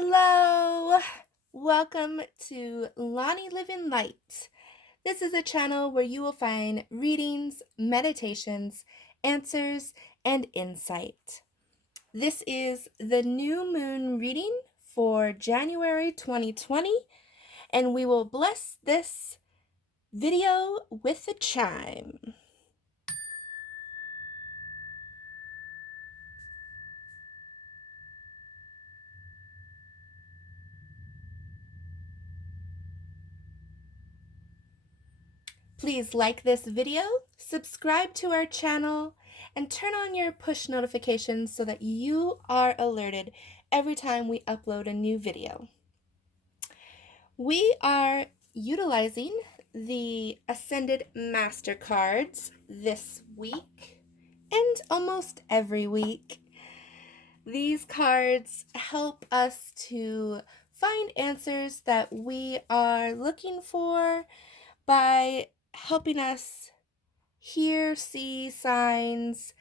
Hello! Welcome to Lani Living Light. This is a channel where you will find readings, meditations, answers, and insight. This is the new moon reading for January 2020, and we will bless this video with a chime. Please like this video, subscribe to our channel, and turn on your push notifications so that you are alerted every time we upload a new video. We are utilizing the Ascended Master cards this week and almost every week. These cards help us to find answers that we are looking for by helping us hear, see signs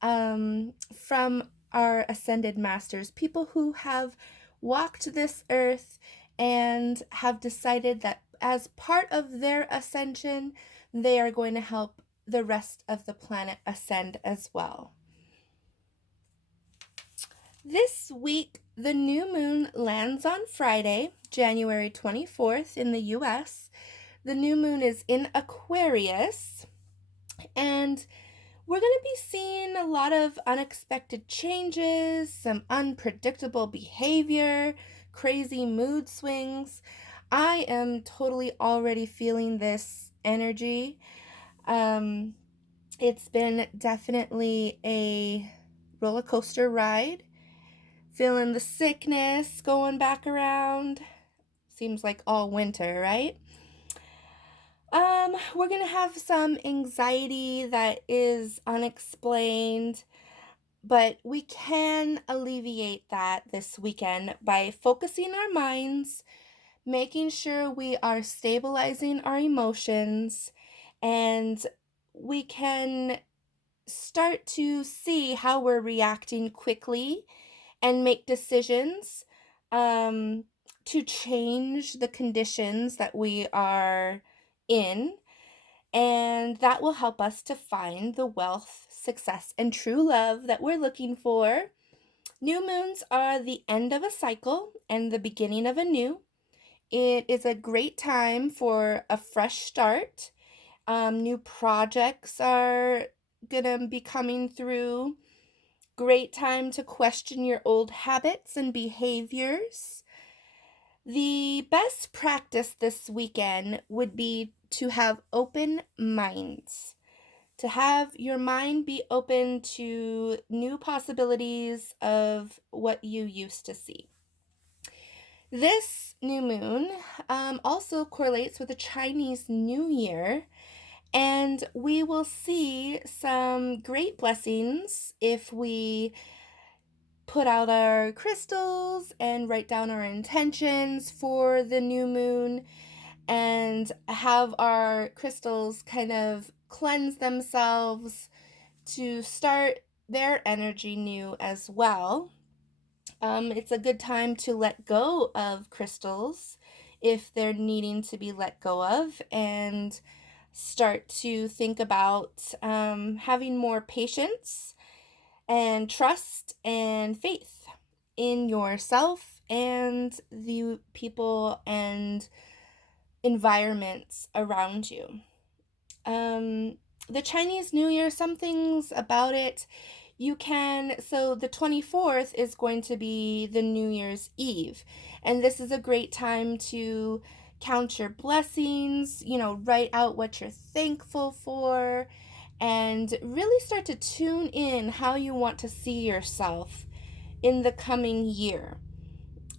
from our ascended masters, people who have walked this earth and have decided that as part of their ascension, they are going to help the rest of the planet ascend as well. This week, the new moon lands on Friday, January 24th in the US. The new moon is in Aquarius, and we're going to be seeing a lot of unexpected changes, some unpredictable behavior, crazy mood swings. I am totally already feeling this energy. It's been definitely a roller coaster ride. Feeling the sickness going back around. Seems like all winter, right? We're going to have some anxiety that is unexplained, but we can alleviate that this weekend by focusing our minds, making sure we are stabilizing our emotions, and we can start to see how we're reacting quickly and make decisions to change the conditions that we are in, and that will help us to find the wealth, success, and true love that we're looking for. New moons are the end of a cycle and the beginning of a new. It is a great time for a fresh start. New projects are gonna be coming through. Great time to question your old habits and behaviors. The best practice this weekend would be to have open minds, to have your mind be open to new possibilities of what you used to see. This new moon also correlates with the Chinese New Year, and we will see some great blessings if we put out our crystals and write down our intentions for the new moon and have our crystals kind of cleanse themselves to start their energy new as well. It's a good time to let go of crystals if they're needing to be let go of, and start to think about having more patience and trust and faith in yourself and the people and environments around you. The Chinese New Year, some things about it, so the 24th is going to be the New Year's Eve, and this is a great time to count your blessings, write out what you're thankful for, and really start to tune in how you want to see yourself in the coming year.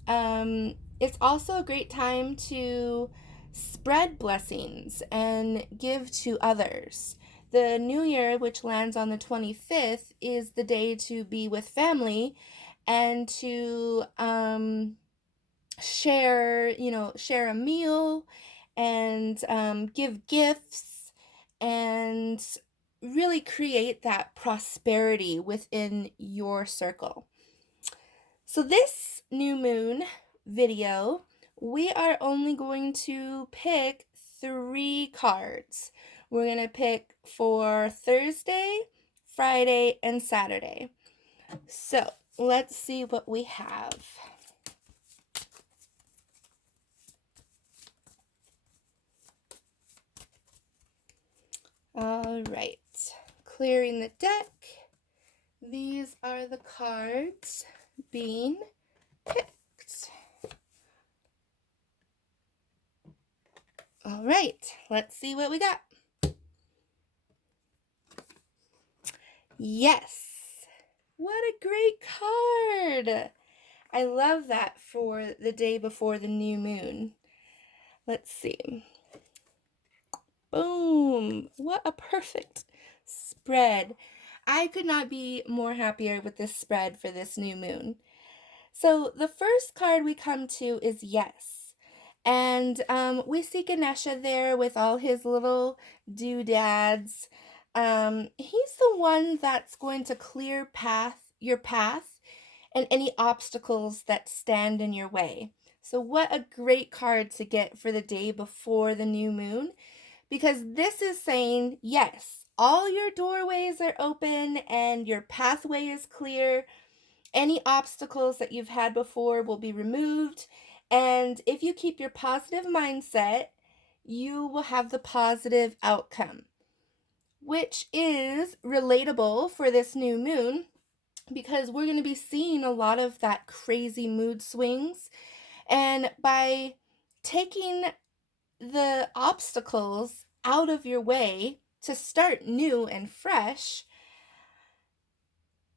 It's also a great time to spread blessings and give to others. The new year, which lands on the 25th, is the day to be with family and to share a meal and give gifts and really create that prosperity within your circle. So this new moon video, we are only going to pick 3 cards. We're going to pick for Thursday, Friday, and Saturday. So let's see what we have. All right, clearing the deck. These are the cards being picked. All right, let's see what we got. Yes, what a great card. I love that for the day before the new moon. Let's see. Boom, what a perfect spread. I could not be more happier with this spread for this new moon. So the first card we come to is Yes. And we see Ganesha there with all his little doodads. He's the one that's going to clear your path and any obstacles that stand in your way. So what a great card to get for the day before the new moon, because this is saying, yes, all your doorways are open and your pathway is clear. Any obstacles that you've had before will be removed. And if you keep your positive mindset, you will have the positive outcome, which is relatable for this new moon because we're going to be seeing a lot of that crazy mood swings. And by taking the obstacles out of your way to start new and fresh,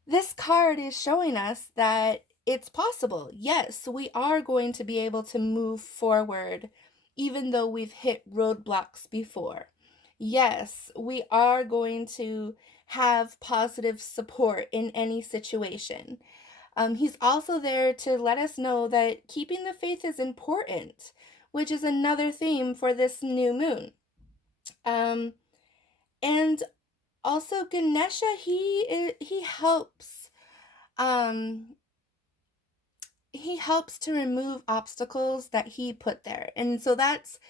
this card is showing us that it's possible. Yes, we are going to be able to move forward even though we've hit roadblocks before. Yes, we are going to have positive support in any situation. He's also there to let us know that keeping the faith is important, which is another theme for this new moon. And also Ganesha, he helps to remove obstacles that he put there. And so that's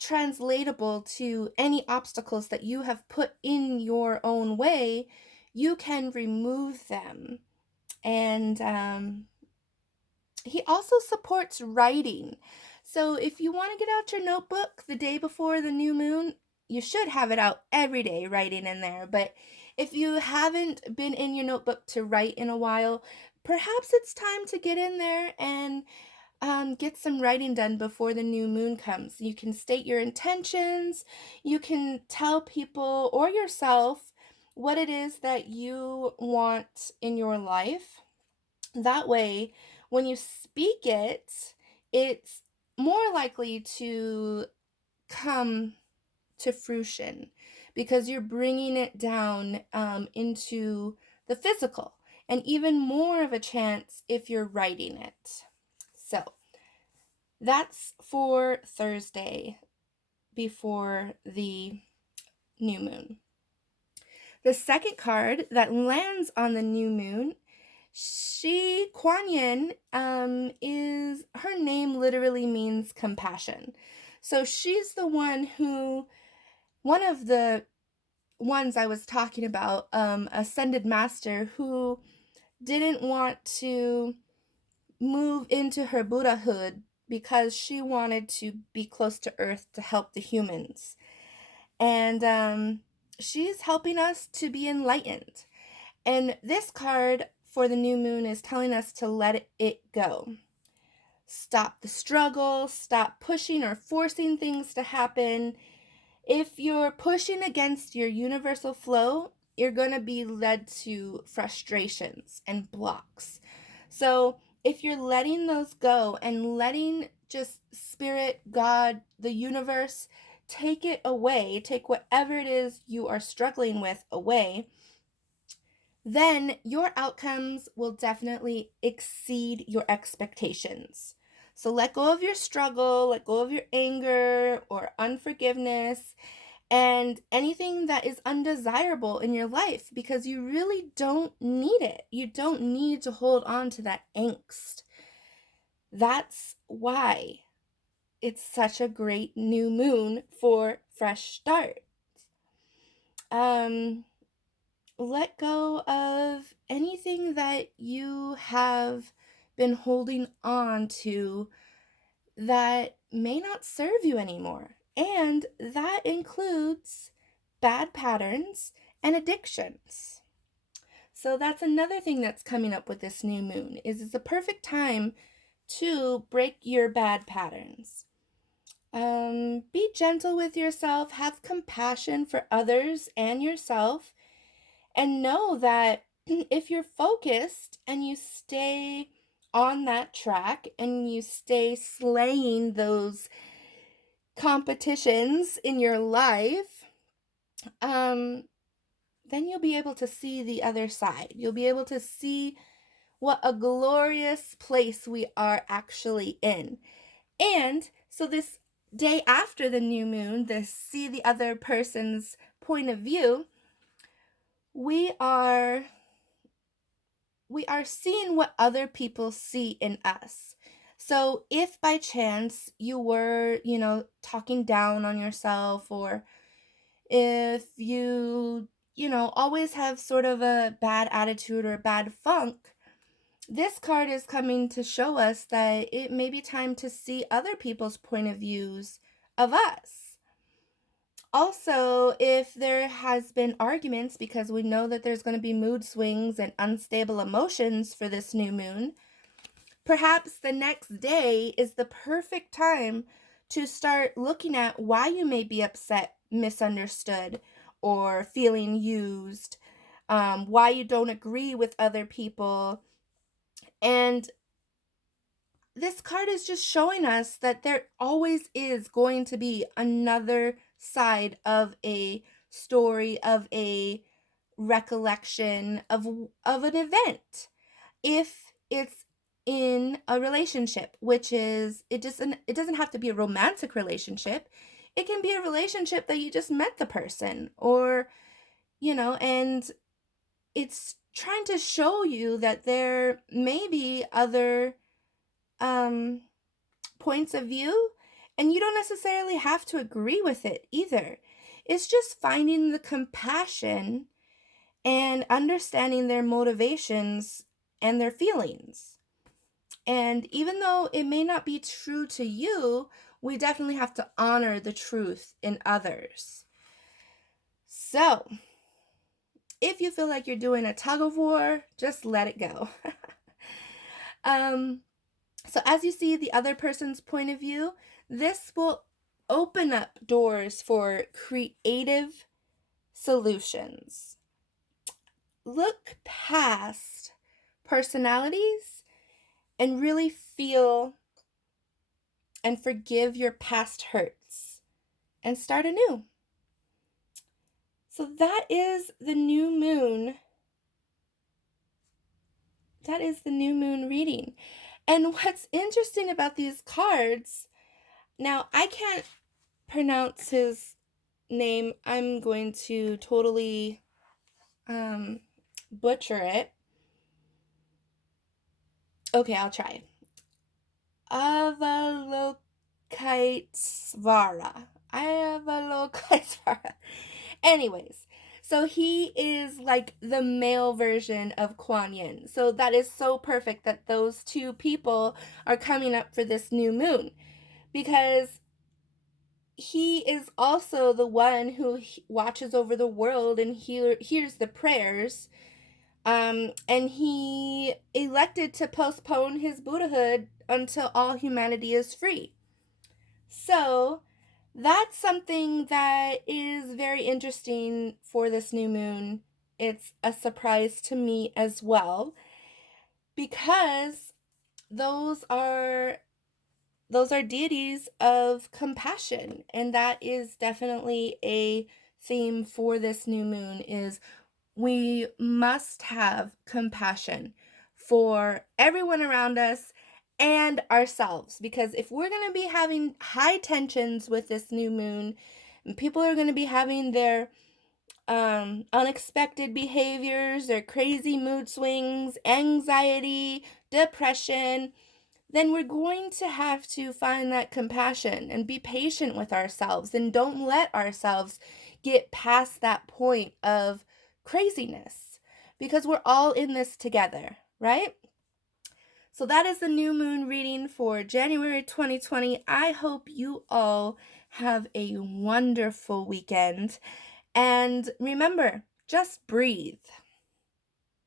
translatable to any obstacles that you have put in your own way. You can remove them. And he also supports writing. So if you want to get out your notebook the day before the new moon, you should have it out every day, writing in there. But if you haven't been in your notebook to write in a while, perhaps it's time to get in there and get some writing done before the new moon comes. You can state your intentions. You can tell people or yourself what it is that you want in your life. That way, when you speak it, it's more likely to come to fruition because you're bringing it down into the physical, and even more of a chance if you're writing it. So that's for Thursday before the new moon. The second card that lands on the new moon, Kuan Yin, is, her name literally means compassion. So she's the one of the ones I was talking about, ascended master who didn't want to move into her Buddhahood because she wanted to be close to Earth to help the humans. And she's helping us to be enlightened. And this card for the new moon is telling us to let it go. Stop the struggle, stop pushing or forcing things to happen. If you're pushing against your universal flow, you're going to be led to frustrations and blocks. So if you're letting those go and letting just Spirit, God, the universe, take it away, take whatever it is you are struggling with away, then your outcomes will definitely exceed your expectations. So let go of your struggle, let go of your anger or unforgiveness, and anything that is undesirable in your life, because you really don't need it. You don't need to hold on to that angst. That's why it's such a great new moon for fresh start. Let go of anything that you have been holding on to that may not serve you anymore. And that includes bad patterns and addictions. So that's another thing that's coming up with this new moon, is it's a perfect time to break your bad patterns. Be gentle with yourself, have compassion for others and yourself, and know that if you're focused and you stay on that track and you stay slaying those competitions in your life, then you'll be able to see the other side. You'll be able to see what a glorious place we are actually in. And so this day after the new moon, this see the other person's point of view, we are seeing what other people see in us. So if by chance you were, talking down on yourself, or if you, always have sort of a bad attitude or a bad funk, this card is coming to show us that it may be time to see other people's point of views of us. Also, if there has been arguments, because we know that there's going to be mood swings and unstable emotions for this new moon, perhaps the next day is the perfect time to start looking at why you may be upset, misunderstood, or feeling used, why you don't agree with other people. And this card is just showing us that there always is going to be another side of a story, of a recollection, of an event. If it's in a relationship, which is, it doesn't have to be a romantic relationship. It can be a relationship that you just met the person, or, and it's trying to show you that there may be other points of view, and you don't necessarily have to agree with it either. It's just finding the compassion and understanding their motivations and their feelings. And even though it may not be true to you, we definitely have to honor the truth in others. So, if you feel like you're doing a tug of war, just let it go. So as you see the other person's point of view, this will open up doors for creative solutions. Look past personalities and really feel and forgive your past hurts and start anew. So that is the new moon. That is the new moon reading. And what's interesting about these cards, now I can't pronounce his name. I'm going to totally butcher it. Okay, I'll try. Avalokitesvara. Anyways, so he is like the male version of Kuan Yin. So that is so perfect that those two people are coming up for this new moon, because he is also the one who watches over the world and hears the prayers. And he elected to postpone his Buddhahood until all humanity is free. So that's something that is very interesting for this new moon. It's a surprise to me as well, because those are deities of compassion, and that is definitely a theme for this new moon, is we must have compassion for everyone around us and ourselves, because if we're going to be having high tensions with this new moon, And people are going to be having their unexpected behaviors, their crazy mood swings, anxiety, depression. Then we're going to have to find that compassion and be patient with ourselves and don't let ourselves get past that point of craziness because we're all in this together, right? So that is the new moon reading for January 2020. I hope you all have a wonderful weekend. And remember, just breathe.